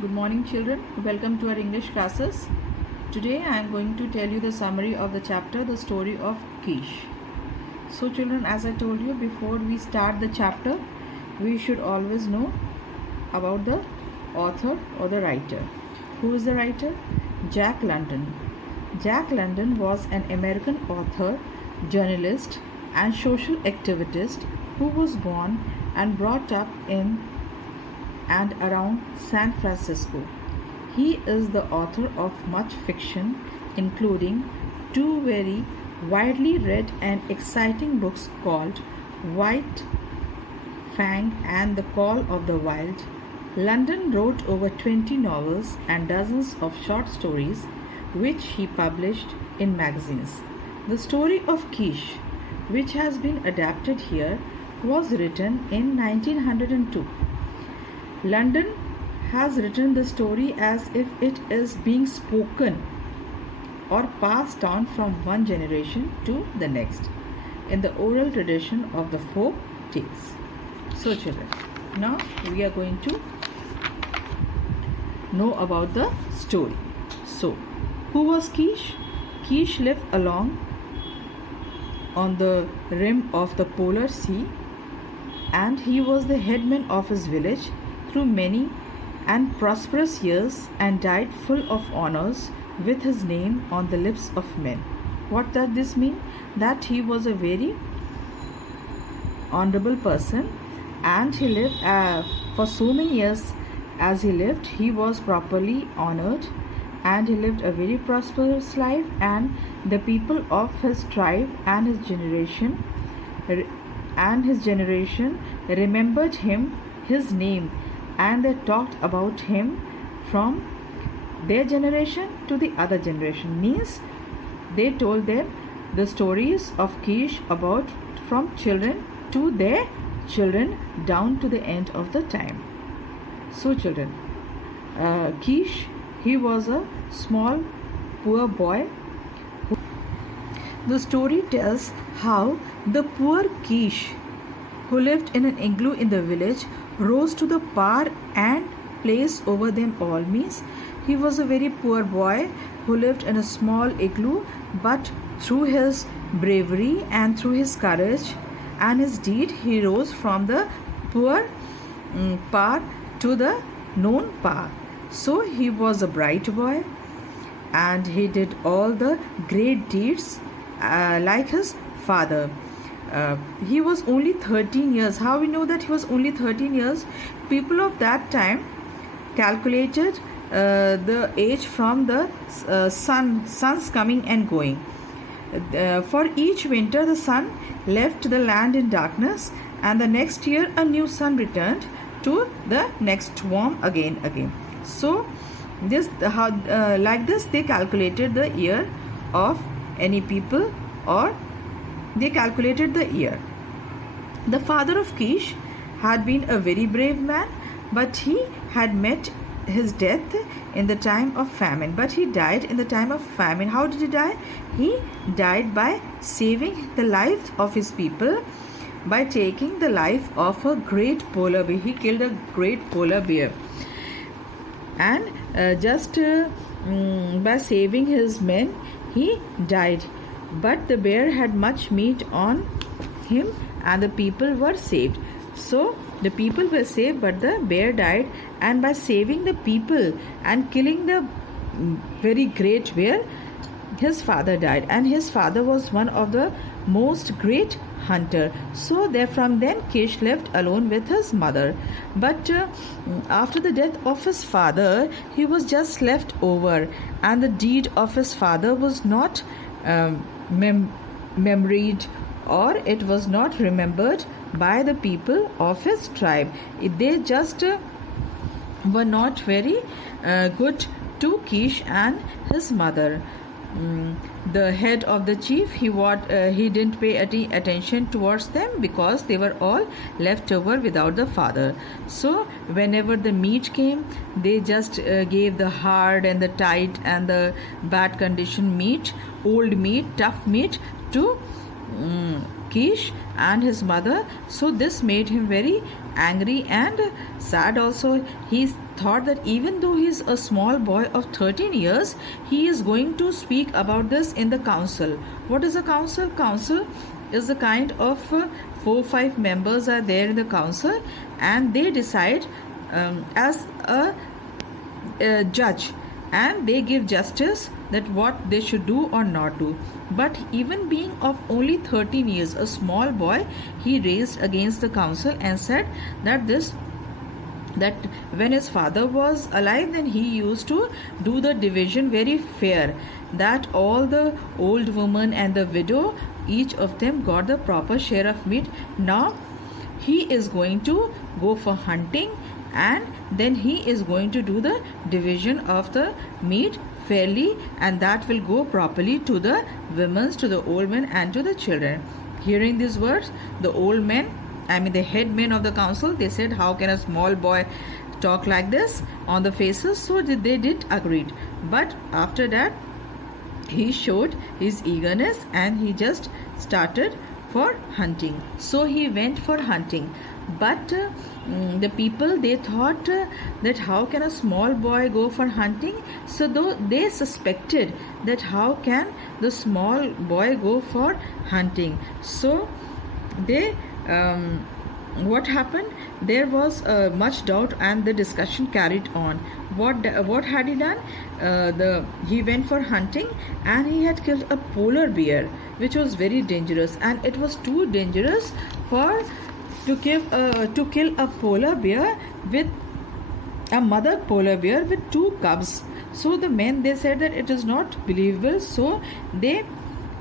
Good morning, children. Welcome to our English classes. Today I am going to tell you the summary of the chapter, The Story of Kish. So, children, as I told you before we start the chapter, we should always know about the author or the writer. Who is the writer? Jack London. Jack London was an American author, journalist, and social activist who was born and brought up in and around San Francisco. He is the author of much fiction, including two very widely read and exciting books called White Fang and The Call of the Wild. London wrote over 20 novels and dozens of short stories, which he published in magazines. The story of Kish, which has been adapted here, was written in 1902. London has written the story as if it is being spoken or passed on from one generation to the next in the oral tradition of the folk tales. So, children, now we are going to know about the story. So, who was Kish? Kish lived along on the rim of the polar sea, and he was the headman of his village through many and prosperous years, and died full of honors with his name on the lips of men. What does this mean? That he was a very honorable person, and he lived for so many years. As he lived, he was properly honored, and he lived a very prosperous life, and the people of his tribe and his generation remembered him, his name, and they talked about him from their generation to the other generation. Means they told them the stories of Kish about from children to their children down to the end of the time. So, children, Kish, he was a small poor boy. The story tells how the poor Kish, who lived in an igloo in the village, rose to the power and place over them all. Means he was a very poor boy who lived in a small igloo, but through his bravery and through his courage and his deed, he rose from the poor power to the known power. So he was a bright boy, and he did all the great deeds like his father. He was only 13 years. How we know that he was only 13 years? People of that time calculated the age from the sun's coming and going. For each winter, the sun left the land in darkness, and the next year a new sun returned to the next warm again. So this like this they calculated the year of any people, or they calculated the year. The father of Kish had been a very brave man, but he had met his death in the time of famine. But he died in the time of famine. How did he die? He died by saving the life of his people, by taking the life of a great polar bear. He killed a great polar bear, and by saving his men, he died. But the bear had much meat on him, and the people were saved. So the people were saved, but the bear died. And by saving the people and killing the very great bear, his father died, and his father was one of the most great hunter. So from then Kish lived alone with his mother. But after the death of his father, he was just left over, and the deed of his father was not memoried, or it was not remembered by the people of his tribe. They just were not very good to Kish and his mother. The head of the chief, he didn't pay any attention towards them, because they were all left over without the father. So whenever the meat came, they just gave the hard and the tight and the bad condition meat, old meat, tough meat to Kish and his mother. So this made him very angry and sad also. He thought that even though he's a small boy of 13 years, he is going to speak about this in the council. What is a council? Council is the kind of 4-5 members are there in the council, and they decide as a judge, and they give justice that what they should do or not do. But even being of only 13 years, a small boy, he raised against the council and said that when his father was alive, then he used to do the division very fair, that all the old woman and the widow, each of them got the proper share of meat. Now he is going to go for hunting, and then he is going to do the division of the meat fairly, and that will go properly to the women, to the old men, and to the children. Hearing these words, the old men, the head men of the council, they said, how can a small boy talk like this on the faces? So they did agree. But after that, he showed his eagerness and he just started for hunting. So he went for hunting. But the people, they thought that how can a small boy go for hunting? So though they suspected that how can the small boy go for hunting. So they what happened? There was much doubt, and the discussion carried on. What had he done? He went for hunting, and he had killed a polar bear, which was very dangerous, and it was too dangerous to kill a polar bear with a mother polar bear with 2 cubs. So the men, they said that it is not believable. So they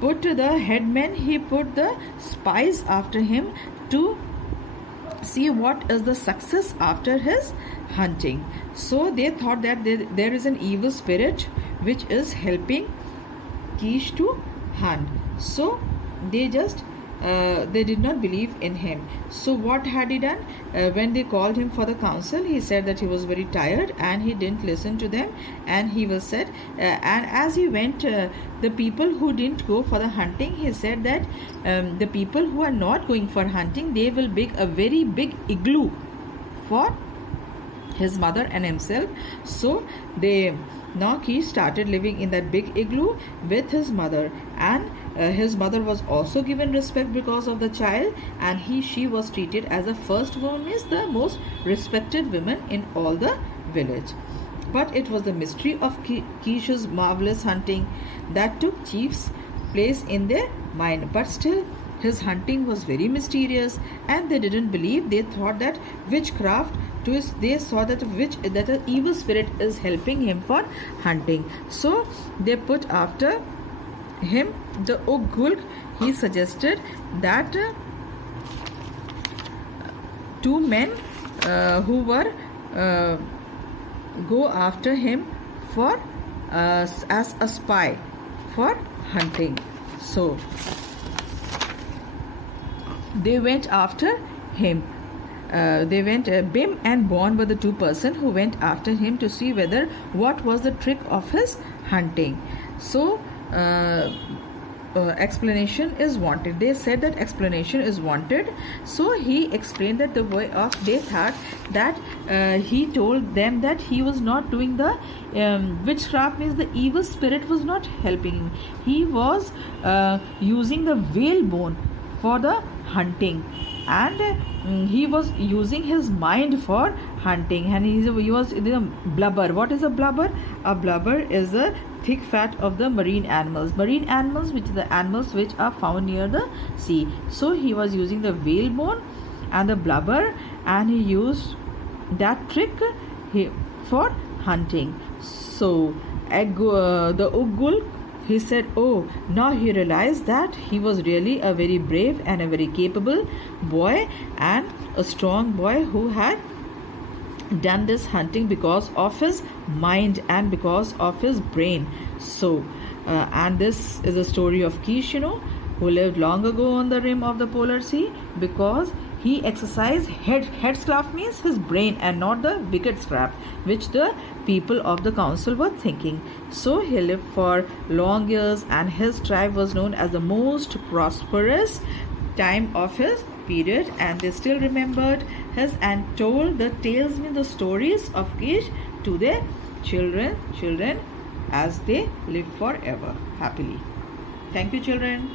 put the headman, he put the spies after him to see what is the success after his hunting. So they thought that there is an evil spirit which is helping Kish to hunt. So they just they did not believe in him. So what had he done? When they called him for the council, he said that he was very tired and he didn't listen to them, and he was said and as he went, the people who didn't go for the hunting, he said that the people who are not going for hunting, they will build a very big igloo for his mother and himself. So now he started living in that big igloo with his mother, and his mother was also given respect because of the child, and she was treated as the first woman, means the most respected woman in all the village. But it was the mystery of Kish's marvelous hunting that took chief's place in their mind. But still, his hunting was very mysterious, and they didn't believe. They thought that witchcraft. They saw that an evil spirit is helping him for hunting. So they put after him the Ugulk. He suggested that 2 men who were go after him for as a spy for hunting. So they went after him. Bim and Bon were the 2 persons who went after him to see whether what was the trick of his hunting. So explanation is wanted. They said that explanation is wanted. So he explained that the way of, they thought that he told them that he was not doing the witchcraft, means the evil spirit was not helping him. He was using the whalebone for the hunting, and he was using his mind for hunting, and he was the blubber. What is a blubber? A blubber is the thick fat of the marine animals, which are the animals which are found near the sea. So he was using the whalebone and the blubber, and he used that trick for hunting. So the Ugul, he said, oh, now he realized that he was really a very brave and a very capable boy, and a strong boy who had done this hunting because of his mind and because of his brain. So and this is a story of Kish, who lived long ago on the rim of the polar sea, because he exercised headscraft, means his brain, and not the wicketscraft which the people of the council were thinking. So he lived for long years, and his tribe was known as the most prosperous time of his period, and they still remembered his and told the tales, mean the stories of Kish, to their children as they live forever happily. Thank you, children.